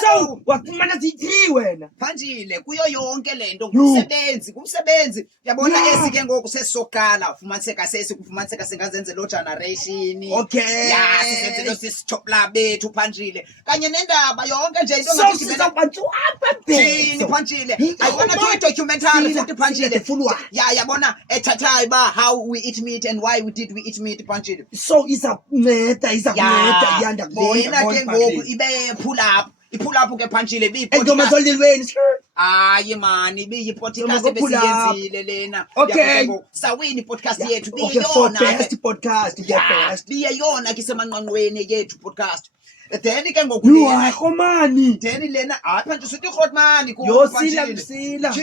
So wafumana zithi wena Phanjile kuyo yonke lento kumsebenzi yabona esike ngoku sesokala ufumaniseka kufumaniseka singazenze lo generation okay ya sizenze lo sisithopla bethu Phanjile kanye nendaba yonke nje into ngathi sizabantu apha Thini Phanjile I wanna do a documentary futhi Phanjile ya yabona ethathayo ba how we eat meat and why we eat meat Phanjile so izakunceda yanda kubona ke ngoku ibe pull up ke Phanjile podcast hayi man ibe podcast besiyenzile lena sawini podcast yethu biyona best podcast best biyona kisemanqanqweni yethu podcast then ke ngoku khomani then lena apha nje sithi khotmani ku sila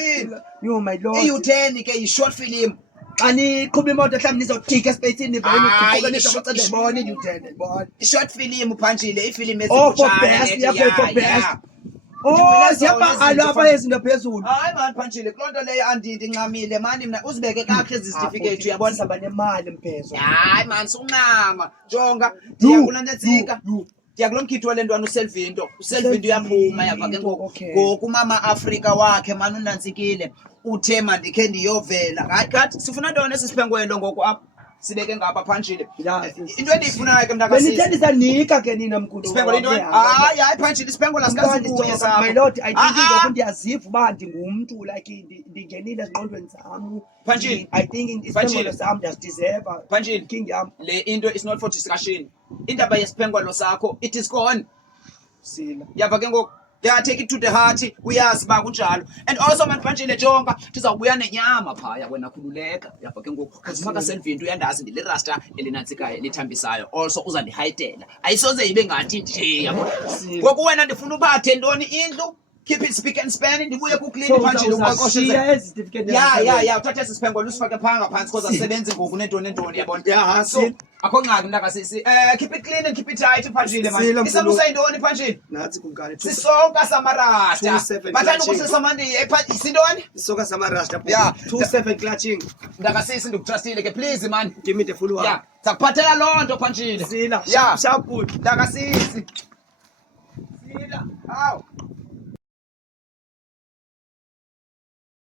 yo my lord u10 ke i-short film xa niqhuba imoto mhlawumbe nizojika espacini vele uqhuba nisabacela ibone u10 ibone i-short film Phanjile ifilm ezifutshane siyabhala apha ezinto phezulu hayi man Phanjile kulonto leyo andindincamile mani mina uzibeke kahle ezi certificate uyabona saba nemali mphezulu hayi man suncama jonga ndiyakulanetsika ndiyakulo mkhithi wale ntwana uSelvinto uyaphuma yapha ke ngoku umama Afrika wakhe mani unantsikile uthe mandikhe ndiyovela hayi sifuna ntoni esisiphengwelo ngoku apha sibeke ngapha Phanjile into endiyifunayo ke mntaka sisi benithanda nika ke nina mkhulu isiphengwelo into hayi Phanjile isiphengwelo asikazibuye sapho my lord I think ngoku ndiyaziva uba ndingumntu like ndingenile ezingqondweni zam Phanjile I think isiphengwelo sam ndiyazideserve Phanjile king yam le into is not for discussion indaba yesiphengwelo sakho it is gone sila yava ke ngoku take it to the heart uyazi ba kunjalo and also man Phanjile jonga ndizawubuya nenyama phaya wena khululeka yava ke ngoku kuzimaka Selvinto uyandazi ndile rasta elinantsikayo elithambisayo also uzandihayidela ayisoze ibe ngathi nje yabo ngoku wena ndifuna uphathe ntoni indlu keep it speak and span ndibuye ku clean Phanjile uqoqoshe certificate ya uthathe isiphengwelo usifake phanga phansi because asebenze ngoku nentoni yabona so akho ngqaki mntaka sisi keep it clean and keep it tight Phanjile man isabusa intoni Phanjile nathi kungane sisoka samarasta bathanda ukuthi samandi isintoni sisoka samarasta yeah 27 clutching mntaka sisi ndikutrustile ke please man give me the full one yeah sakuphathela lonto Phanjile sila yeah sharp good mntaka sisi sila aw